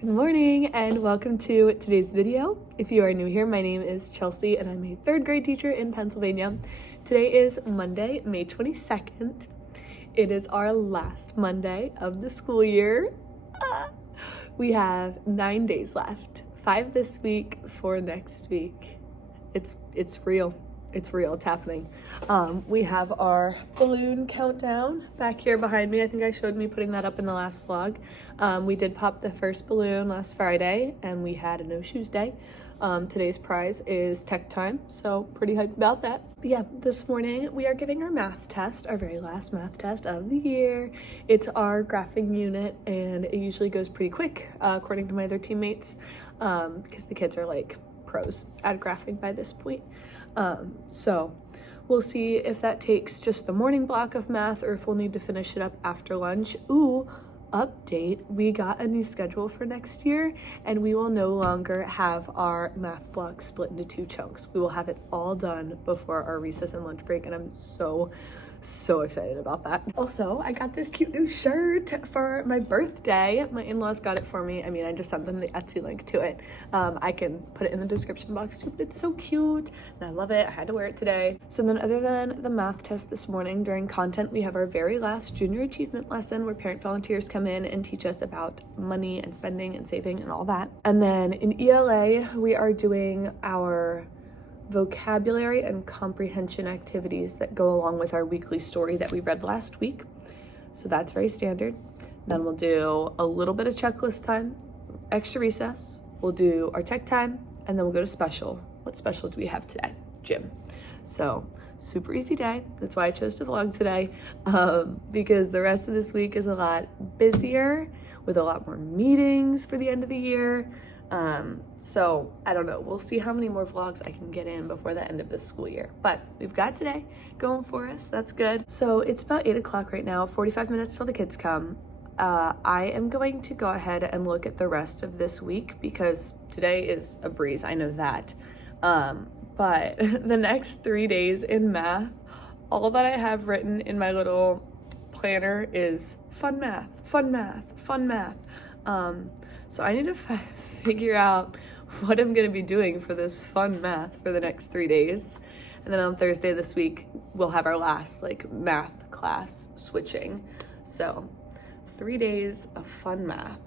Good morning and welcome to today's video. If you are new here, my name is Chelsea and I'm a third grade teacher in Pennsylvania. Today is Monday, May 22nd. It is our last Monday of the school year. We have 9 days left, 5 this week, 4 next week. It's real. It's real, it's happening. We have our balloon countdown back here behind me. I think I showed me putting that up in the last vlog. We did pop the first balloon last Friday and we had a no shoes day. Today's prize is tech time, so pretty hyped about that. But yeah, this morning we are giving our math test, our very last math test of the year. It's our graphing unit and it usually goes pretty quick, according to my other teammates, because the kids are like pros at graphing by this point. So we'll see if that takes just the morning block of math or if we'll need to finish it up after lunch. Ooh, update, we got a new schedule for next year and we will no longer have our math block split into 2 chunks. We will have it all done before our recess and lunch break and I'm so excited about that. Also, I got this cute new shirt for my birthday. My in-laws got it for me. I mean, I just sent them the Etsy link to it. I can put it in the description box too, but it's so cute and I love it. I had to wear it today. So then other than the math test this morning, during content, we have our very last junior achievement lesson where parent volunteers come in and teach us about money and spending and saving and all that. And then in ELA, we are doing our vocabulary and comprehension activities that go along with our weekly story that we read last week. So that's very standard. Then we'll do a little bit of checklist time, extra recess, we'll do our tech time, and then we'll go to special. What special do we have today? Gym. So super easy day. That's why I chose to vlog today, because the rest of this week is a lot busier with a lot more meetings for the end of the year. So I don't know, we'll see how many more vlogs I can get in before the end of this school year, but we've got today going for us. That's good. So it's about 8 o'clock right now, 45 minutes till the kids come. I am going to go ahead and look at the rest of this week because today is a breeze. I know that. But the next 3 days in math, all that I have written in my little planner is fun math, fun math, fun math. So I need to figure out what I'm going to be doing for this fun math for the next 3 days. And then on Thursday this week, we'll have our last like math class switching. So 3 days of fun math.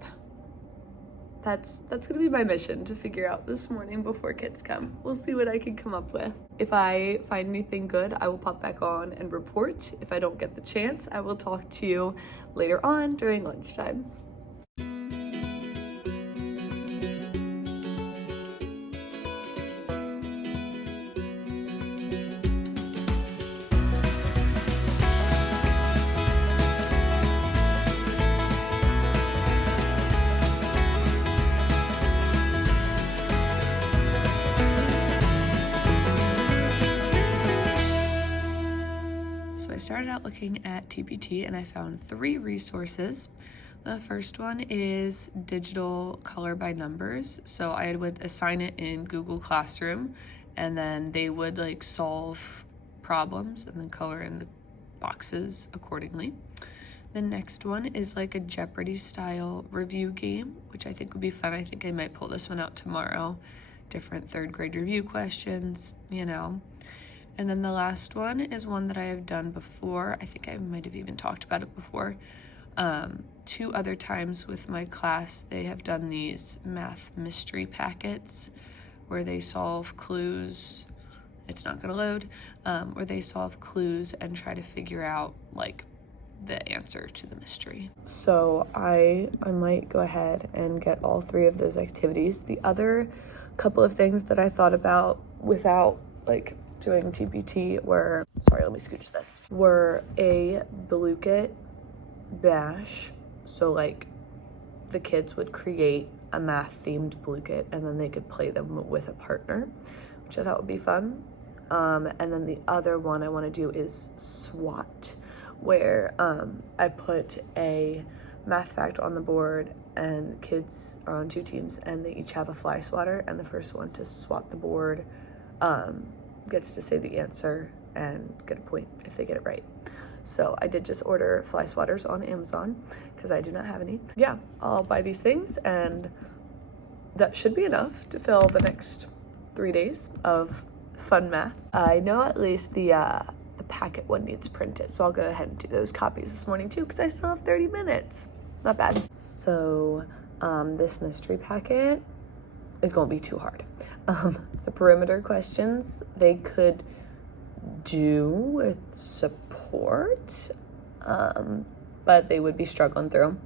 That's going to be my mission to figure out this morning before kids come. We'll see what I can come up with. If I find anything good, I will pop back on and report. If I don't get the chance, I will talk to you later on during lunchtime. I started out looking at TPT and I found 3 resources. The first one is digital color by numbers. So I would assign it in Google Classroom and then they would like solve problems and then color in the boxes accordingly. The next one is like a Jeopardy style review game, which I think would be fun. I think I might pull this one out tomorrow. Different 3rd grade review questions, you know. And then the last one is one that I have done before. I think I might have even talked about it before. 2 other times with my class, they have done these math mystery packets where they solve clues. It's not gonna load. Where they solve clues and try to figure out like the answer to the mystery. So I might go ahead and get all 3 of those activities. The other couple of things that I thought about without like doing TPT were, sorry, let me scooch this, were a Blue-Kit bash. So like the kids would create a math themed Blue-Kit and then they could play them with a partner, which I thought would be fun. And then the other one I want to do is SWAT, where I put a math fact on the board and kids are on 2 teams and they each have a fly swatter and the first one to swat the board gets to say the answer and get a point if they get it right. So I did just order fly swatters on Amazon because I do not have any. Yeah, I'll buy these things, and that should be enough to fill the next 3 days of fun math. I know at least the packet one needs printed, so I'll go ahead and do those copies this morning too, because I still have 30 minutes. Not bad. So this mystery packet is going to be too hard. The perimeter questions, they could do with support, but they would be struggling through.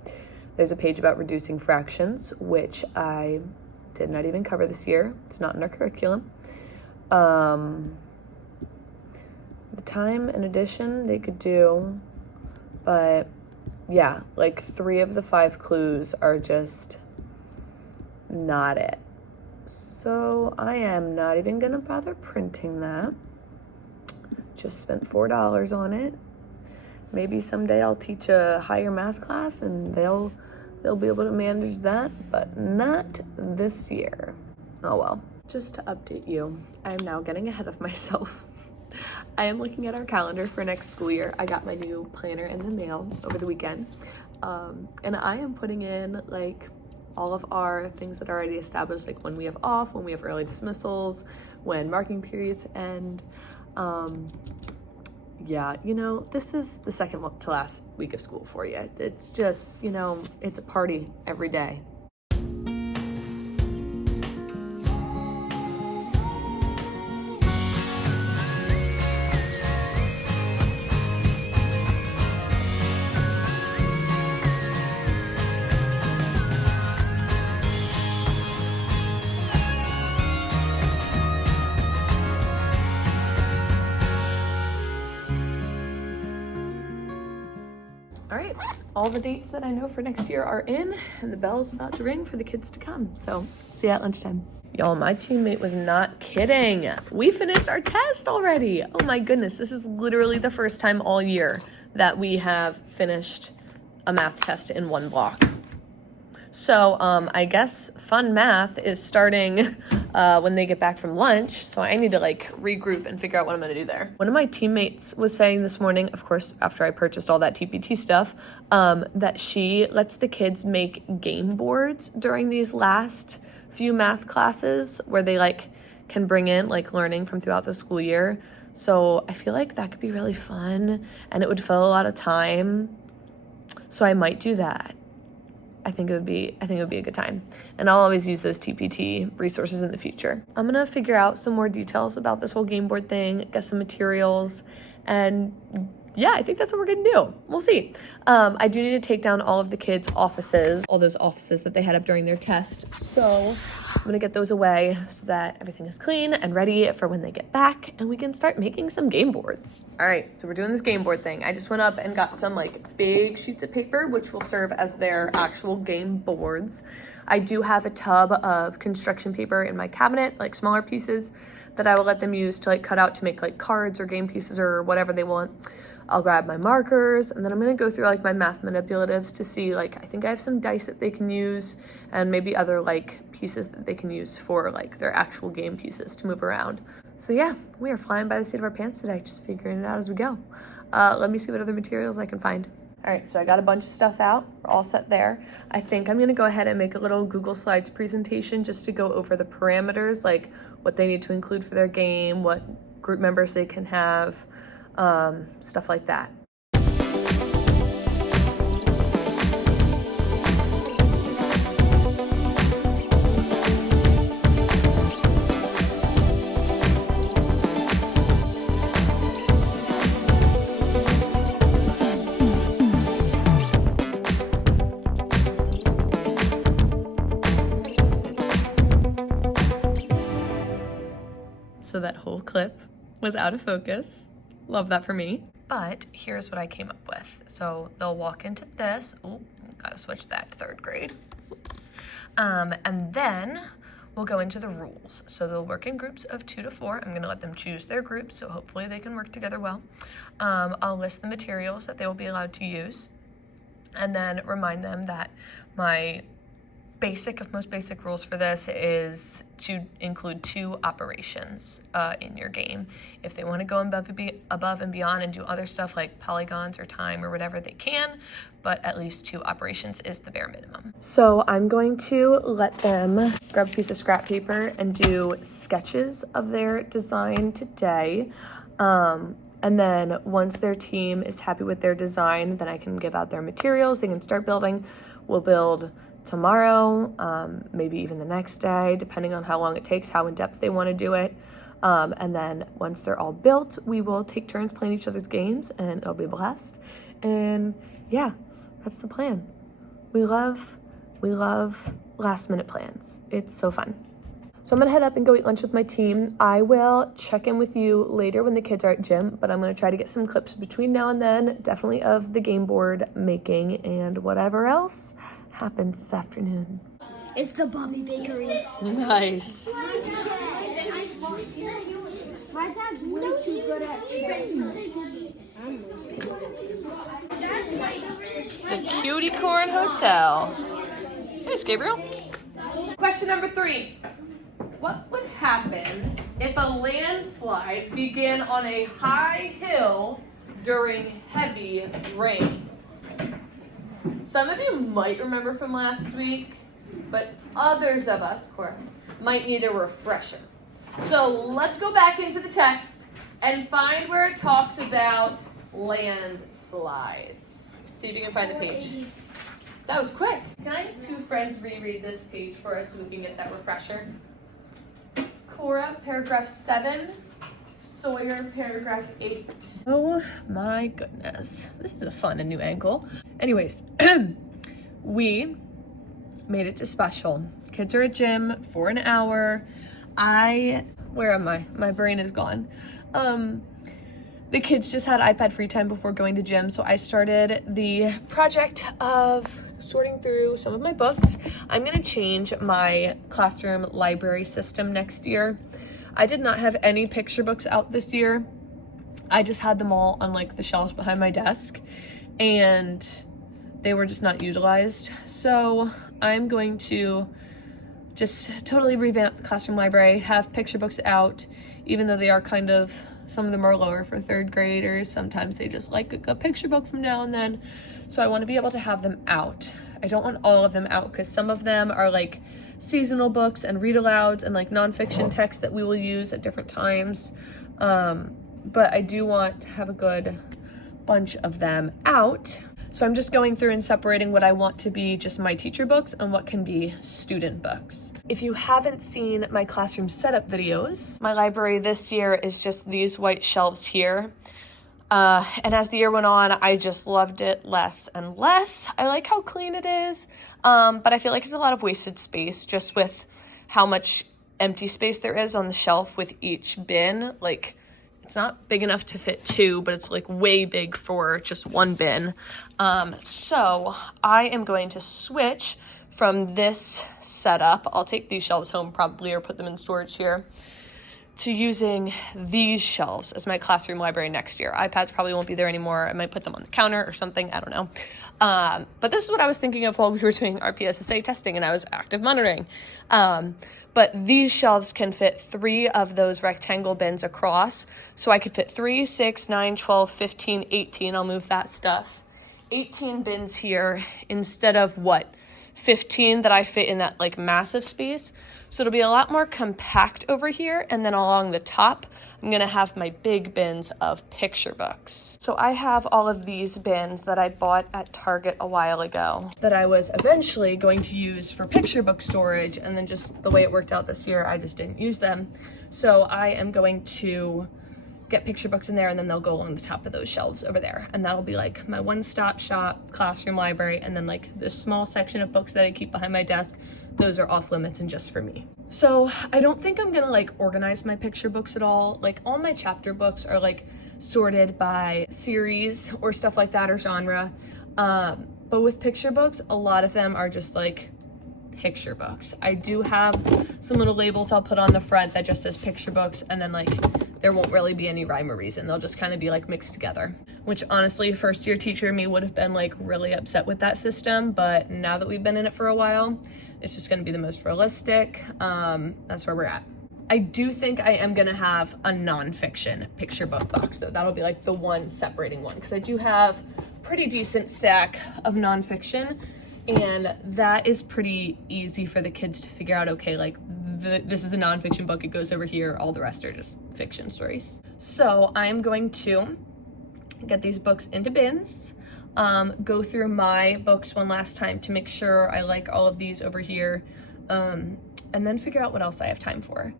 There's a page about reducing fractions, which I did not even cover this year. It's not in our curriculum. The time and addition they could do, but yeah, like 3 of the 5 clues are just not it. So I am not even gonna bother printing that. Just spent $4 on it. Maybe someday I'll teach a higher math class and they'll be able to manage that, but not this year. Oh well. Just to update you, I am now getting ahead of myself. I am looking at our calendar for next school year. I got my new planner in the mail over the weekend. And I am putting in like all of our things that are already established, like when we have off, when we have early dismissals, when marking periods end. Yeah, you know, this is the second to last week of school for you. It's just, you know, it's a party every day. All right, all the dates that I know for next year are in, and the bell's about to ring for the kids to come. So see you at lunchtime. Y'all, my teammate was not kidding. We finished our test already. Oh my goodness, this is literally the first time all year that we have finished a math test in one block. So I guess fun math is starting when they get back from lunch. So I need to like regroup and figure out what I'm gonna do there. One of my teammates was saying this morning, of course, after I purchased all that TPT stuff, that she lets the kids make game boards during these last few math classes where they like can bring in like learning from throughout the school year. So I feel like that could be really fun and it would fill a lot of time. So I might do that. I think it would be a good time. And I'll always use those TPT resources in the future. I'm gonna figure out some more details about this whole game board thing, get some materials, and yeah, I think that's what we're gonna do. We'll see. I do need to take down all of the kids' offices, all those offices that they had up during their test. So I'm gonna get those away so that everything is clean and ready for when they get back and we can start making some game boards. All right, so we're doing this game board thing. I just went up and got some like big sheets of paper, which will serve as their actual game boards. I do have a tub of construction paper in my cabinet, like smaller pieces that I will let them use to like cut out to make like cards or game pieces or whatever they want. I'll grab my markers and then I'm gonna go through like my math manipulatives to see like, I think I have some dice that they can use and maybe other like pieces that they can use for like their actual game pieces to move around. So yeah, we are flying by the seat of our pants today, just figuring it out as we go. Let me see what other materials I can find. All right, so I got a bunch of stuff out. We're all set there. I think I'm gonna go ahead and make a little Google Slides presentation just to go over the parameters, like what they need to include for their game, what group members they can have, stuff like that. So that whole clip was out of focus. Love that for me. But here's what I came up with. So they'll walk into this. Oh, gotta switch that to 3rd grade. Oops. And then we'll go into the rules. So they'll work in groups of 2 to 4. I'm gonna let them choose their groups, so hopefully they can work together well. I'll list the materials that they will be allowed to use, and then remind them that my basic of most basic rules for this is to include 2 operations in your game. If they want to go above and beyond and do other stuff like polygons or time or whatever, they can, but at least 2 operations is the bare minimum. So I'm going to let them grab a piece of scrap paper and do sketches of their design today. And then once their team is happy with their design, then I can give out their materials. They can start building. We'll build tomorrow, maybe even the next day, depending on how long it takes, how in depth they want to do it. And then once they're all built, we will take turns playing each other's games and it'll be a blast. And yeah, that's the plan. We love last minute plans. It's so fun. So I'm gonna head up and go eat lunch with my team. I will check in with you later when the kids are at gym, but I'm gonna try to get some clips between now and then, definitely of the game board making and whatever else happens this afternoon. It's the Bobby Bakery. Nice. My dad's way too good at chess. The Cutie Corn Hotel. Hey, Gabriel. Question number 3. What would happen if a landslide began on a high hill during heavy rains? Some of you might remember from last week, but others of us, Cora, might need a refresher. So let's go back into the text and find where it talks about landslides. See if you can find the page. That was quick. Can I have 2 friends reread this page for us so we can get that refresher? Cora, paragraph 7. Sawyer, paragraph 8. Oh my goodness. This is a fun and new angle. Anyways, we made it to special. Kids are at gym for an hour. Where am I? My brain is gone. The kids just had iPad free time before going to gym, so I started the project of sorting through some of my books. I'm gonna change my classroom library system next year. I did not have any picture books out this year. I just had them all on like the shelves behind my desk and they were just not utilized. So I'm going to just totally revamp the classroom library, have picture books out, even though they are kind of, some of them are lower for 3rd graders. Sometimes they just like a picture book from now and then. So I want to be able to have them out. I don't want all of them out because some of them are like seasonal books and read alouds and like nonfiction text that we will use at different times. But I do want to have a good bunch of them out. So I'm just going through and separating what I want to be just my teacher books and what can be student books. If you haven't seen my classroom setup videos, my library this year is just these white shelves here. And as the year went on, I just loved it less and less. I like how clean it is, but I feel like it's a lot of wasted space just with how much empty space there is on the shelf with each bin. Like, it's not big enough to fit 2, but it's like way big for just 1 bin. So I am going to switch from this setup. I'll take these shelves home probably or put them in storage here, to using these shelves as my classroom library next year. iPads probably won't be there anymore. I might put them on the counter or something, I don't know. But this is what I was thinking of while we were doing our PSSA testing and I was active monitoring. But these shelves can fit 3 of those rectangle bins across. So I could fit 3, 6, 9, 12, 15, 18. I'll move that stuff. 18 bins here instead of 15 that I fit in that like massive space. So it'll be a lot more compact over here. And then along the top, I'm gonna have my big bins of picture books. So I have all of these bins that I bought at Target a while ago that I was eventually going to use for picture book storage. And then just the way it worked out this year, I just didn't use them. So I am going to get picture books in there and then they'll go along the top of those shelves over there. And that'll be like my one-stop shop classroom library. And then like this small section of books that I keep behind my desk, those are off limits and just for me. So I don't think I'm gonna like organize my picture books at all. Like all my chapter books are like sorted by series or stuff like that or genre. But with picture books, a lot of them are just like picture books. I do have some little labels I'll put on the front that just says picture books, and then like there won't really be any rhyme or reason. They'll just kind of be like mixed together, which honestly, first year teacher me would have been like really upset with that system. But now that we've been in it for a while, It's just gonna be the most realistic. That's where we're at. I do think I am gonna have a nonfiction picture book box though. That'll be like the one separating one, because I do have pretty decent stack of nonfiction, and that is pretty easy for the kids to figure out. Okay, like this is a nonfiction book, it goes over here, all the rest are just fiction stories. So I'm going to get these books into bins, go through my books one last time to make sure I like all of these over here, and then figure out what else I have time for.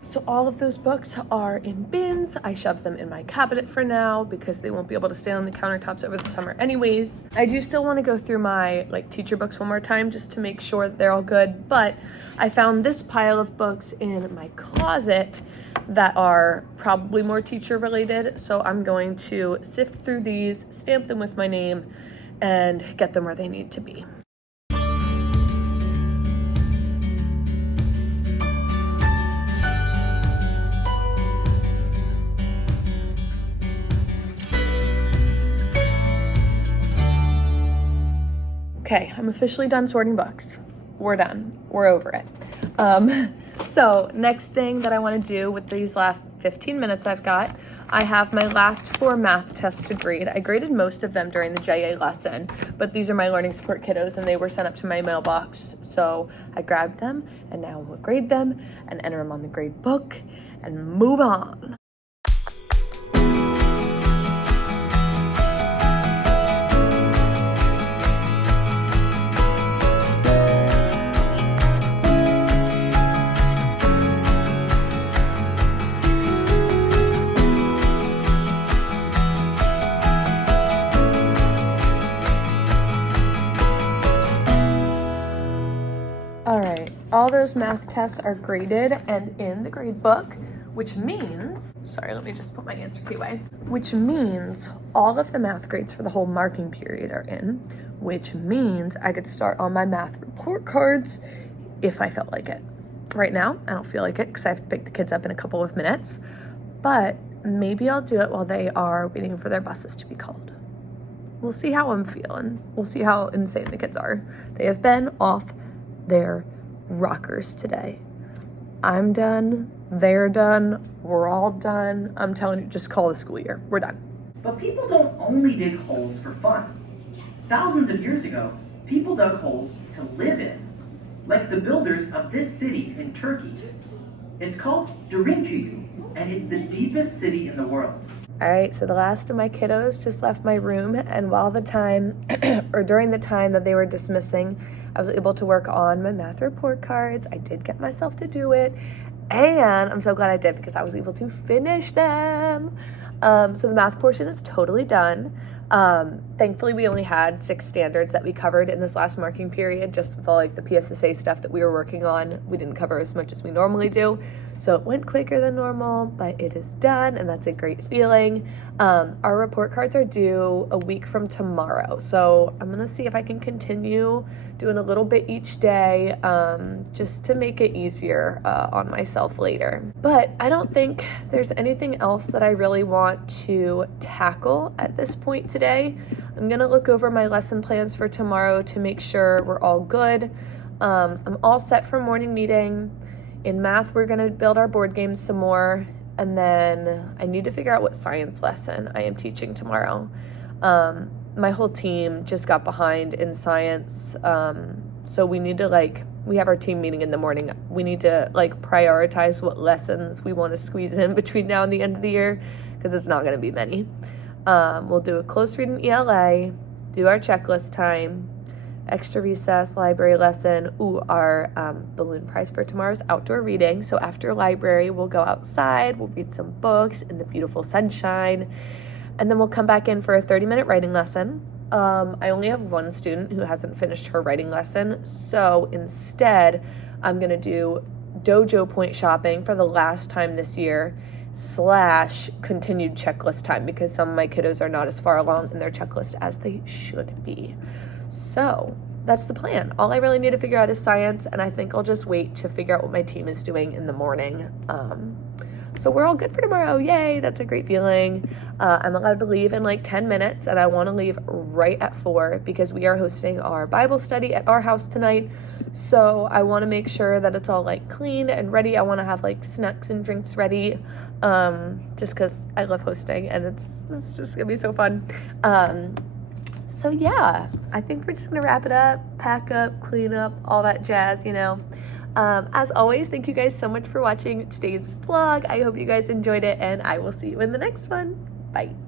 So all of those books are in bins. I shoved them in my cabinet for now because they won't be able to stay on the countertops over the summer anyways. I do still want to go through my teacher books one more time just to make sure that they're all good, but I found this pile of books in my closet that are probably more teacher related. So I'm going to sift through these, stamp them with my name, and get them where they need to be. Okay, I'm officially done sorting books. We're done. We're over it. So next thing that I want to do with these last 15 minutes I've got, I have my last 4 math tests to grade. I graded most of them during the JA lesson, but these are my learning support kiddos and they were sent up to my mailbox. So I grabbed them and now we'll grade them and enter them on the grade book and move on. All those math tests are graded and in the grade book, which means, sorry, let me just put my answer key away, which means all of the math grades for the whole marking period are in, which means I could start on my math report cards if I felt like it. Right now, I don't feel like it because I have to pick the kids up in a couple of minutes, but maybe I'll do it while they are waiting for their buses to be called. We'll see how I'm feeling. We'll see how insane the kids are. They have been off their rockers today. I'm done. They're done. We're all done. I'm telling you, just call the school year. We're done. But people don't only dig holes for fun. Thousands of years ago, people dug holes to live in, like the builders of this city in Turkey. It's called Derinkuyu, and it's the deepest city in the world. All right, so the last of my kiddos just left my room, and while the time, or during the time that they were dismissing, I was able to work on my math report cards. I did get myself to do it, and I'm so glad I did because I was able to finish them. So the math portion is totally done. Thankfully, we only had 6 standards that we covered in this last marking period, just with all the PSSA stuff that we were working on. We didn't cover as much as we normally do. So it went quicker than normal, but it is done, and that's a great feeling. Our report cards are due a week from tomorrow, so I'm gonna see if I can continue doing a little bit each day, just to make it easier on myself later. But I don't think there's anything else that I really want to tackle at this point today. I'm gonna look over my lesson plans for tomorrow to make sure we're all good. I'm all set for morning meeting. In math, we're going to build our board games some more, and then I need to figure out what science lesson I am teaching tomorrow. My whole team just got behind in science, so we need to, we have our team meeting in the morning. We need to, prioritize what lessons we want to squeeze in between now and the end of the year, because it's not going to be many. We'll do a close read in ELA, do our checklist time, extra recess, library lesson. Our balloon prize for tomorrow's outdoor reading. So after library, we'll go outside, we'll read some books in the beautiful sunshine, and then we'll come back in for a 30-minute writing lesson. I only have one student who hasn't finished her writing lesson, so instead, I'm gonna do dojo point shopping for the last time this year. / continued checklist time, because some of my kiddos are not as far along in their checklist as they should be. So that's the plan. All I really need to figure out is science, and I think I'll just wait to figure out what my team is doing in the morning. So we're all good for tomorrow. Yay, that's a great feeling. I'm allowed to leave in like 10 minutes, and I want to leave right at 4 because we are hosting our Bible study at our house tonight. So I want to make sure that it's all like clean and ready. I want to have like snacks and drinks ready, just because I love hosting, and it's just gonna be so fun. So yeah, I think we're just gonna wrap it up, pack up, clean up, all that jazz, you know. As always, thank you guys so much for watching today's vlog. I hope you guys enjoyed it, and I will see you in the next one. Bye.